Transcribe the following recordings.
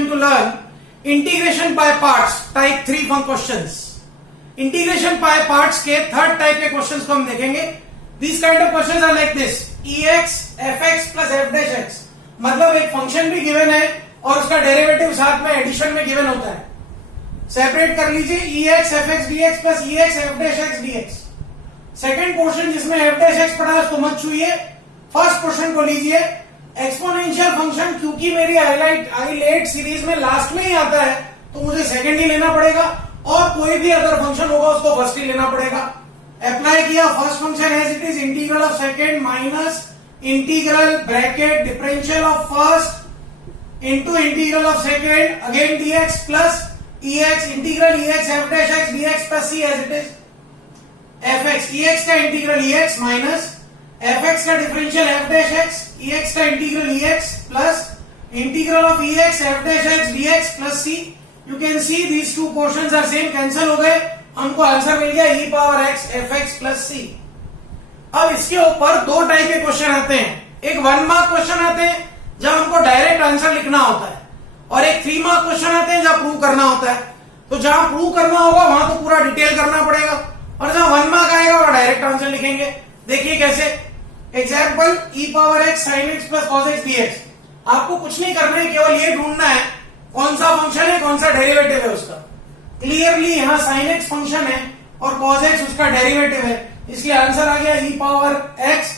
going to learn integration by parts type 3 from questions. Integration by parts के third type के questions को हम देखेंगे. This kind of questions are like this: ex fx plus f dash x. मतलब एक function भी given है और उसका डेरिवेटिव साथ में एडिशन में गिवन होता है. सेपरेट कर लीजिए ex fx dx plus ex f dash x dx. Second portion जिसमें f dash x पढ़ा है उसको मत छूइए. फर्स्ट पोर्शन को लीजिए. एक्सपोनेंशियल फंक्शन क्योंकि मेरी आईलेट सीरीज में लास्ट में ही आता है तो मुझे सेकेंड ही लेना पड़ेगा और कोई भी अगर फंक्शन होगा उसको फर्स्ट ही लेना पड़ेगा. अप्लाई किया. First function as it is integral of second minus integral bracket differential of first into integral of second again dx plus ex integral ex f dash x dx plus c as it is fx ex का integral ex minus fx का differential f dash x ex का integral ex plus integral of ex f dash x dx plus c. You can see these two portions are same, cancel हो गए. हमको answer मिल गया e power x fx plus c. अब इसके ऊपर दो type के क्वेश्चन आते हैं. एक 1 मार्क क्वेश्चन आते हैं जब हमको डायरेक्ट आंसर लिखना होता है और एक 3 मार्क क्वेश्चन आते हैं जब प्रूव करना होता है. तो जहां प्रूव करना होगा वहां तो पूरा डिटेल करना पड़ेगा और जहां 1 मार्क आएगा वहां डायरेक्ट आंसर लिखेंगे. देखिए कैसे. Example e power x sin x plus cos x dx. आपको कुछ नहीं करना है, केवल ये ढूंढना है कौन सा फंक्शन है, कौन सा डेरिवेटिव है उसका. क्लियरली यहाँ sin x फंक्शन है और cos x उसका डेरिवेटिव है, इसलिए आंसर आ गया e power x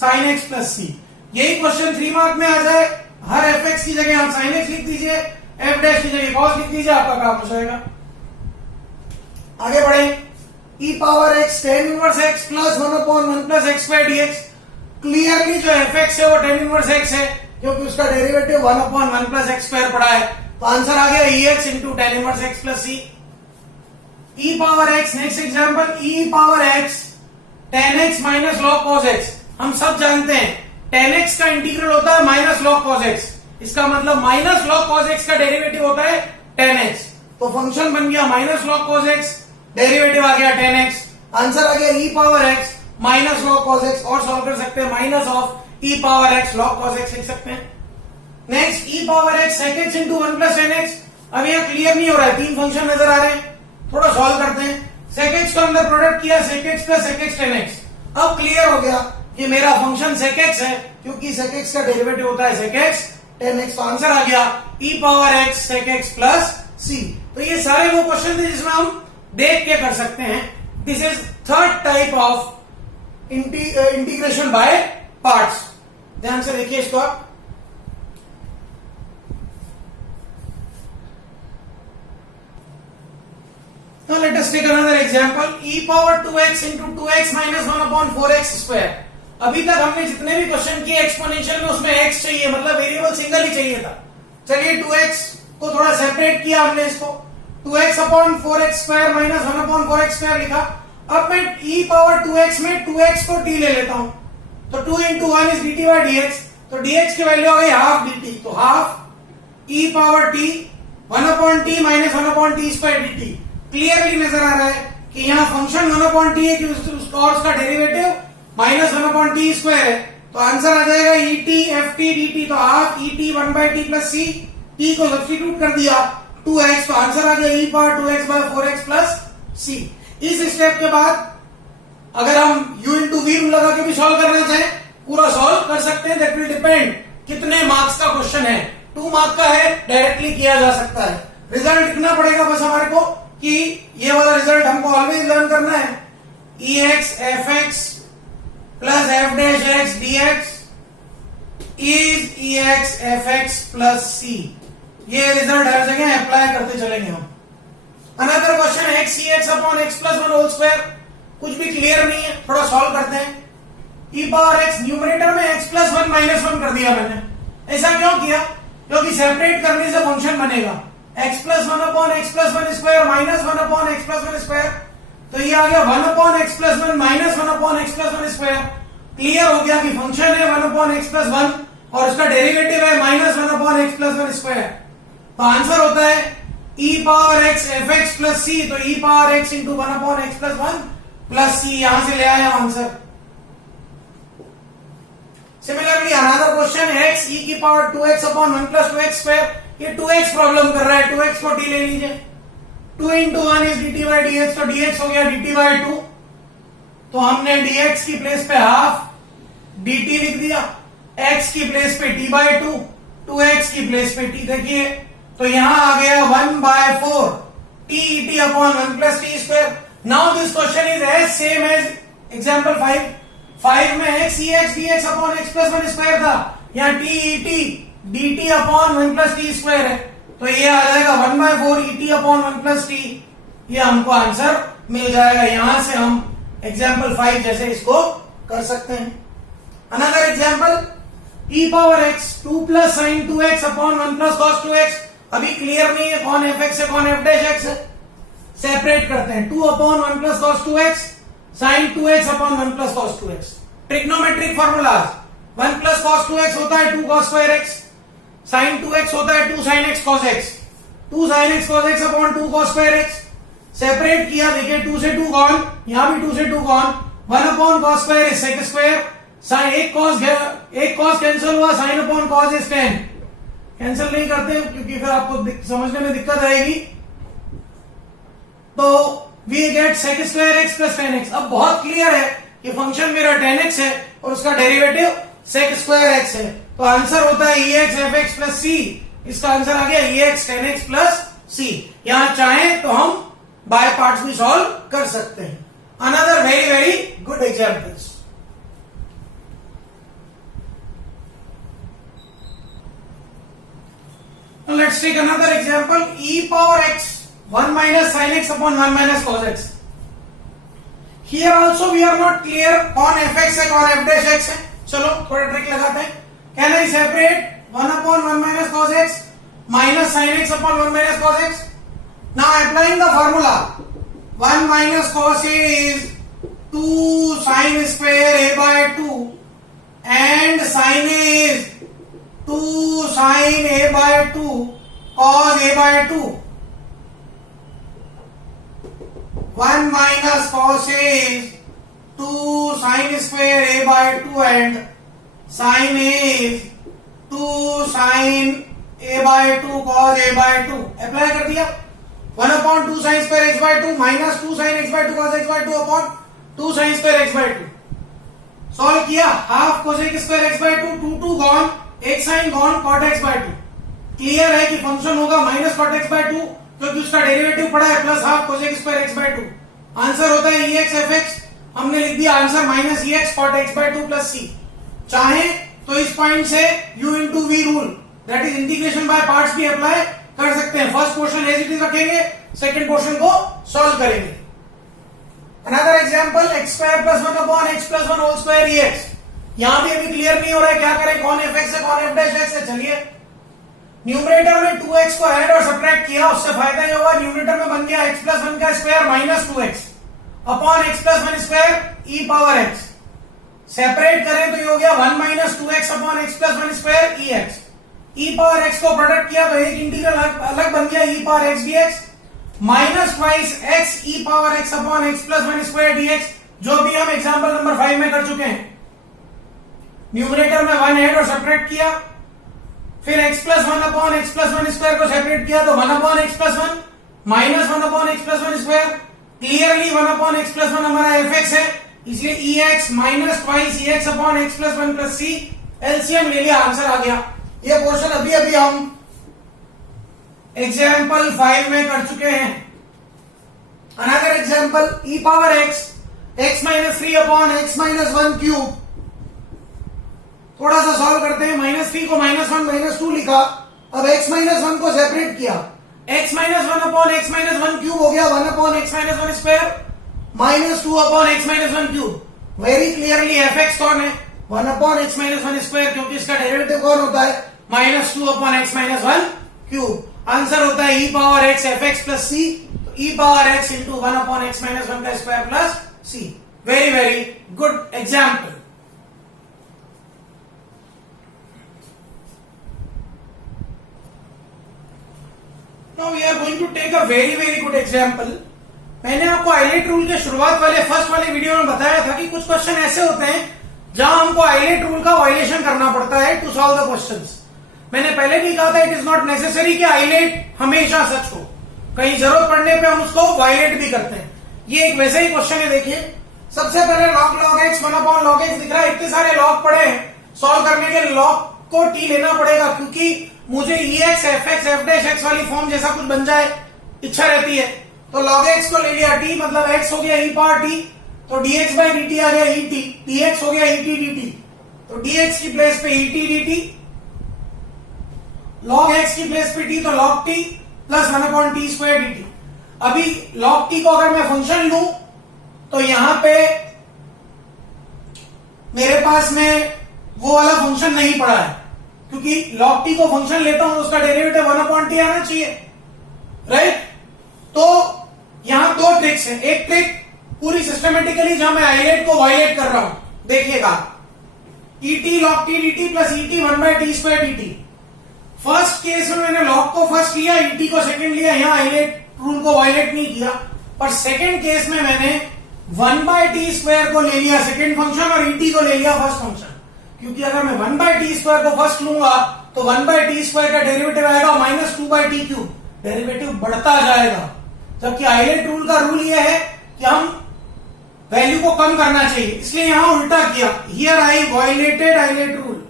sin x plus c. यही क्वेश्चन 3 मार्क में आ जाए. हर fx की जगह आप sin x लिख दीजिए, f डैश की जगह cos लिख दीजिए, आपका काम हो जाएगा. आगे बढ़े. e power x tan inverse x plus 1/1 plus x square dx. Clearly जो fx है वो tan इनवर्स x है क्योंकि उसका डेरिवेटिव 1/1 प्लस x स्क्वायर पड़ा है. तो आंसर आ गया ex into tan inverse x plus c. e power x. Next example e power x tan x minus log cos x. हम सब जानते हैं tan x का इंटीग्रल होता है माइनस log cos x. इसका मतलब माइनस log cos x का डेरिवेटिव होता है tan x. तो फंक्शन बन गया minus log cos x, derivative आ गया tan x. आंसर आ गया e power x minus log cos x. और सॉल्व कर सकते हैं minus of e power x log cos x लिख सकते हैं. Next e power x sec x into 1 plus tan x. अब यह क्लियर नहीं हो रहा है, 3 फंक्शन नजर आ रहे हैं, थोड़ा सॉल्व करते हैं. sec x को अंदर प्रोडक्ट किया sec x plus sec x tan x. अब क्लियर हो गया कि मेरा फंक्शन sec x है क्योंकि sec x का डेरिवेटिव होता है sec x tan x. तो आंसर आ गया e power x sec x plus c. तो ये सारे वो क्वेश्चन थे जिसमें हम देख के कर सकते हैं. This is third type of integration by parts. ध्यान से देखिए इसको आप. Now let us take another example. e power 2x into 2x minus 1/4x square. अभी तक हमने जितने भी क्वेश्चन किए एक्सपोनेंशियल में उसमें x चाहिए, मतलब वेरिएबल सिंगल ही चाहिए था. चलिए 2x को थोड़ा सेपरेट किया हमने. इसको 2x upon 4x square minus 1/4x square लिखा. अब मैं e पावर 2x में 2x को t ले लेता हूं. तो 2 into 1 is dt by dx. तो dx की वैल्यू आ गई हाफ dt. तो half e power t 1/t minus 1/t square dt. Clearly नजर आ रहा है कि यहाँ फंक्शन 1/t है कि उसका डेरिवेटिव माइनस 1/t स्क्वायर है. तो आंसर आ जाएगा et ft dt. तो half et 1/t plus c. t को सब्स्टिट्यूट कर दिया 2x. तो आंसर आ गया e power 2x by 4x plus c. इस स्टेप के बाद अगर हम u इंटू वी लगा के भी सॉल्व करना चाहें पूरा सॉल्व कर सकते हैं. दैट विल डिपेंड कितने मार्क्स का क्वेश्चन है. 2 मार्क का है, डायरेक्टली किया जा सकता है. रिजल्ट लिखना पड़ेगा बस हमारे को कि ये वाला रिजल्ट हमको ऑलवेज लर्न करना है. ex fx plus f dash x dx is ex fx plus c. ये रिजल्ट हर जगह अप्लाई करते चलेंगे हम. Another question x ex upon x plus 1 whole square. कुछ भी क्लियर नहीं है, थोड़ा सॉल्व करते हैं. e पावर x न्यूमरेटर में x प्लस 1 माइनस 1 कर दिया मैंने. ऐसा क्यों किया? क्योंकि सेपरेट करने से फंक्शन बनेगा x plus 1/x plus 1 square minus 1/x plus 1 square. तो ये आ गया 1/x plus 1 minus 1/x plus 1 square. Clear हो गया कि फंक्शन है 1/x प्लस 1 और उसका डेरिवेटिव है माइनस 1/x प्लस 1 स्क्वायर. तो आंसर होता है e power x fx plus c. तो e power x into 1/x plus 1 plus c. यहां से ले आया answer. Similarly, another question x e की power 2x upon 1 plus 2x square. ये 2x प्रॉब्लम कर रहा है, 2x को टी ले लीजिए, 2 into 1 is dt by dx, तो dx हो गया dt by 2, तो हमने dx की प्लेस पे हाफ dt लिख दिया, x की प्लेस पे t by 2, 2x की प्लेस पे t, देखिए तो यहां आ गया 1/4 t et upon 1 plus t square. Now this question is as same as example 5. 5 में x ex dx upon x plus 1 square था, यहाँ t et dt upon 1 plus t square है, तो ये आ जाएगा 1/4 et upon 1 plus t. ये हमको answer मिल जाएगा. यहां से हम एग्जाम्पल 5 जैसे इसको कर सकते हैं. Another example e power x 2 plus sin 2x upon 1 plus cos 2x. अभी क्लियर नहीं है कौन f(x) है कौन f'(x) है, सेपरेट करते हैं. 2 upon 1 plus cos 2x sin 2x upon 1 plus cos 2x. Trigonometric formulas, 1 plus cos 2x होता है 2 cos square x, sin 2x होता है 2 sin x cos x, 2 sin x cos x upon 2 cos square x. Separate किया, देखिए 2 से 2 gone, यहां भी 2 से 2 gone, 1 upon cos square is sec square, sin एक cos कैंसिल हुआ, sin upon cos is tan. Cancel नहीं करते क्योंकि फिर आपको समझने में दिक्कत आएगी. तो we get sec square x plus tan x. अब बहुत क्लियर है कि फंक्शन मेरा tan x है और उसका डेरिवेटिव sec square x है, तो आंसर होता है ex fx plus c. इसका आंसर आ गया ex tan x plus c. यहां चाहें तो हम बाय पार्ट्स भी सॉल्व कर सकते हैं. Another very very good examples. Let's take another example. E power x 1 minus sin x upon 1 minus cos x. Here also we are not clear कौन fx है कौन f'(x) है. चलो थोड़ा ट्रिक लगाते हैं. Can I separate 1 upon 1 minus cos x minus sin x upon 1 minus cos x? Now applying the formula, 1 minus cos a is 2 sin square a by 2 and sin a is 2 sin a by 2 cos a by 2. 1 minus cos a is 2 sin square a by 2 and sin a is 2 sin a by 2 cos a by 2. Apply कर दिया. 1 upon 2 sin square x by 2 minus 2 sin x by 2 cos x by 2 upon 2 sin square x by 2. Solve किया, half cosec square x by 2, 2 gone, एक sign gone, cot x by 2. Clear है कि function होगा minus cot x by 2 क्योंकि उसका derivative पड़ा है, plus half cosec square x by 2. Answer होता है ex fx. हमने लिख दिया answer minus ex cot x by 2 plus c. चाहे तो इस पॉइंट से u into v rule, that is integration by parts भी अप्लाई कर सकते हैं. First portion as it is रखेंगे, सेकंड पोर्शन को सॉल्व करेंगे. Another example x square plus 1 upon x plus 1 whole square ex. यहां भी अभी क्लियर नहीं हो रहा है क्या करें, कौन fx है कौन f'(x) है. चलिए न्यूमरेटर में 2x को ऐड और सब्ट्रैक्ट किया, उससे फायदा ये हुआ न्यूमरेटर में बन गया x प्लस 1 का square minus 2x upon x plus 1 square e power x. Separate करें तो ये हो गया 1 minus 2x upon x plus 1 square ex. e power x को प्रोडक्ट किया तो एक इंटीग्रल अलग बन गया e power x dx minus twice x e power x upon x plus 1 square dx, जो भी हम एग्जांपल नंबर 5 में कर चुके हैं. न्यूमरेटर में 1 ऐड और सब्ट्रैक्ट किया, फिर x plus 1 upon x plus 1 square को सेपरेट किया तो 1 upon x plus 1 minus 1 upon x plus 1 square. Clearly 1 upon x plus 1 हमारा fx है, इसलिए ex minus twice ex upon x plus 1 plus c. LCM ले लिया, आंसर आ गया. ये पोर्शन अभी अभी हम एग्जाम्पल 5 में कर चुके हैं. Another example e power x minus 3 upon x minus 1 cube. थोड़ा सा सॉल्व करते हैं. माइनस 3 को माइनस 1 माइनस 2 लिखा, अब x माइनस 1 को सेपरेट किया, x minus 1 upon x minus 1 cube हो गया 1 upon x minus 1 square minus 2 upon x minus 1 cube. Very clearly fx कौन है, 1 अपॉन x माइनस 1 स्क्वायर, क्योंकि इसका डेरिवेटिव कौन होता है minus 2 upon x minus 1 cube. Answer होता है e power x fx plus c. तो e power x into 1 upon x minus 1 का square plus c. Very very good example. Now we are going to take a very very good example. मैंने आपको islet rule के शुरुआत वाले first वाले video में बताया था कि कुछ क्वेश्चन ऐसे होते हैं जहां हमको आइलेट रूल का वायलेशन करना पड़ता है टू सॉल्व द क्वेश्चंस. मैंने पहले भी कहा था इट इज नॉट नेसेसरी कि आइलेट हमेशा सच हो, कहीं जरूरत पड़ने पे हम उसको वायलेट भी करते हैं। ये एक वैसे ही क्वेश्चन है, देखिए सबसे पहले log x 1/log x दिख रहा है, इतने सारे log पड़े हैं, सॉल्व करने के log को t लेना पड़ेगा क्योंकि मुझे ex fx f' वाली फॉर्म जैसा कुछ बन जाए इच्छा रहती है। तो log x को ले लिया t, मतलब x हो गया e पावर t, तो dx by dt आ गया et, dx हो गया et dt, तो dx की प्लेस पे et dt, log x की प्लेस पे t तो log t plus 1/t square dt। अभी log t को अगर मैं फंक्शन लूं तो यहां पे मेरे पास में वो वाला फंक्शन नहीं पड़ा है, क्योंकि log t को फंक्शन लेता हूं उसका डेरिवेटिव 1/t आना चाहिए, राइट। तो यहां दो ट्रिक्स हैं, एक ट्रिक पूरी सिस्टमेटिकली जहां मैं आइलेट को वायलेट कर रहा हूं, देखिएगा et log t dt plus et 1/t square dt। First case में मैंने log को फर्स्ट लिया, et को सेकंड लिया, यहां आइलेट रूल को वायलेट नहीं किया। पर सेकंड केस में मैंने 1/t स्क्वायर को ले लिया सेकंड फंक्शन और et को ले लिया फर्स्ट फंक्शन, क्योंकि अगर मैं 1/t स्क्वायर को फर्स्ट लूंगा तो 1/t स्क्वायर का डेरिवेटिव आएगा -2/t क्यूब, डेरिवेटिव बढ़ता जाएगा। जबकि आइलेट रूल का रूल यह है कि हम वैल्यू को कम करना चाहिए, इसलिए यहां उल्टा किया, here I violated ILATE rule.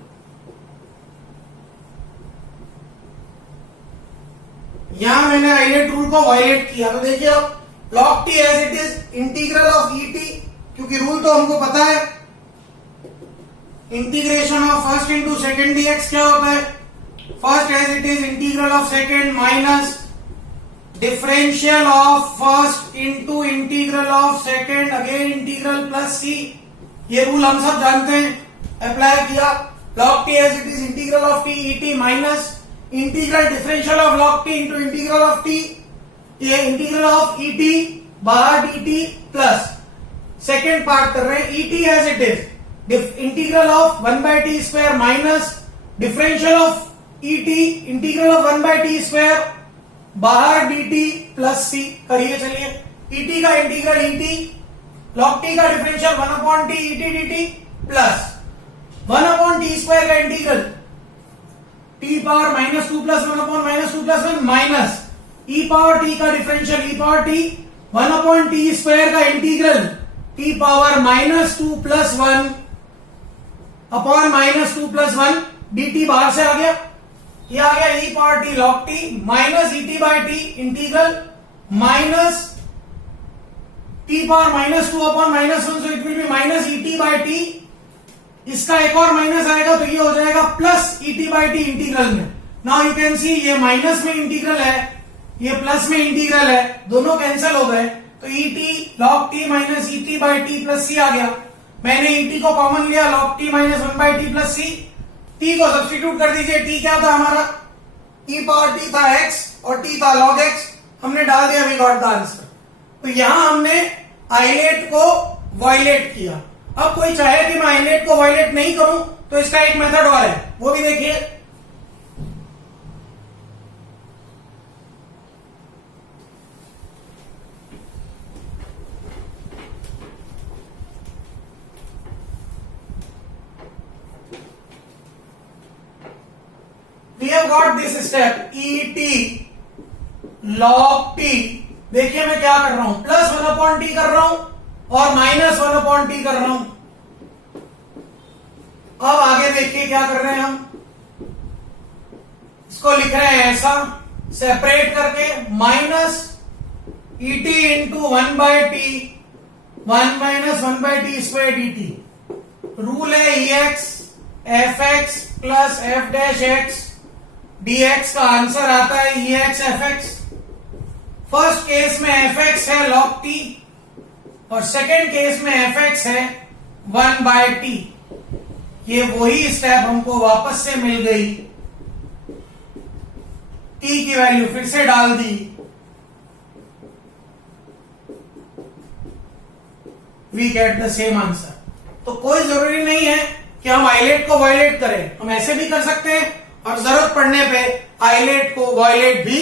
यहां मैंने आइलेट रूल को वायलेट किया। तो देखिए अब log t as it is integral of et, क्योंकि रूल तो हमको पता है, integration of first into second dx क्या होता है, first as it is integral of second minus differential of first into integral of second again integral plus c। ये rule हम सब जानते हैं, अप्लाई किया। log t as it is integral of t et minus integral differential of log t into integral of t, ये integral of et बाहर dt plus second part कर रहे हैं et as it is integral of 1/t square minus differential of et integral of 1/t square बाहर dt plus c। करिए चलिए, et का integral et log t का differential 1/t et dt plus 1/t square का integral t power -2 plus 1/-2 plus 1 minus e power t का differential e power t 1/t square का integral t power -2 plus 1 upon -2 plus 1 dt बाहर से आ गया, ये आ गया e power t log t minus et by t integral minus t power -2 upon -1, so it will be minus et by t। इसका एक और माइनस आएगा तो ये हो जाएगा plus et by t integral में। नाउ यू कैन सी ये माइनस में इंटीग्रल है, ये प्लस में इंटीग्रल है, दोनों कैंसिल हो गए, तो et log t minus et by t plus c आ गया। मैंने et को कॉमन लिया, log t minus 1/t plus c, t को सब्स्टिट्यूट कर दीजिए, t क्या था हमारा, e पावर t था x और t था log x, हमने डाल दिया, वी गॉट द आंसर। तो यहां हमने आइलेट को वायलेट किया। अब कोई चाहे कि मैं आइलेट को वायलेट नहीं करूं तो इसका एक मेथड और है, वो भी देखिए। We have got this step et log t। देखिए मैं क्या कर रहा हूं, प्लस 1/t कर रहा हूं और माइनस 1/t कर रहा हूं। अब आगे देखिए क्या कर रहे हैं हम, इसको लिख रहे हैं ऐसा सेपरेट करके, minus et into 1/t 1 minus 1/t square dt। Rule है ex fx plus f dash x dx का आंसर आता है ex fx। फर्स्ट केस में fx है log t और सेकेंड केस में fx है 1/t। ये वही स्टेप हमको वापस से मिल गई, t की वैल्यू फिर से डाल दी, we get the same answer. तो कोई जरूरी नहीं है कि हम आइलेट को वायलेट करें, हम ऐसे भी कर सकते हैं और जरूरत पड़ने पे आइलेट को वायलेट भी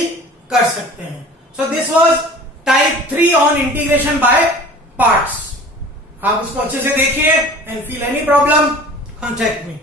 कर सकते हैं। So this was type 3 on integration by parts. आप इसको अच्छे से देखिए, and feel any problem contact me।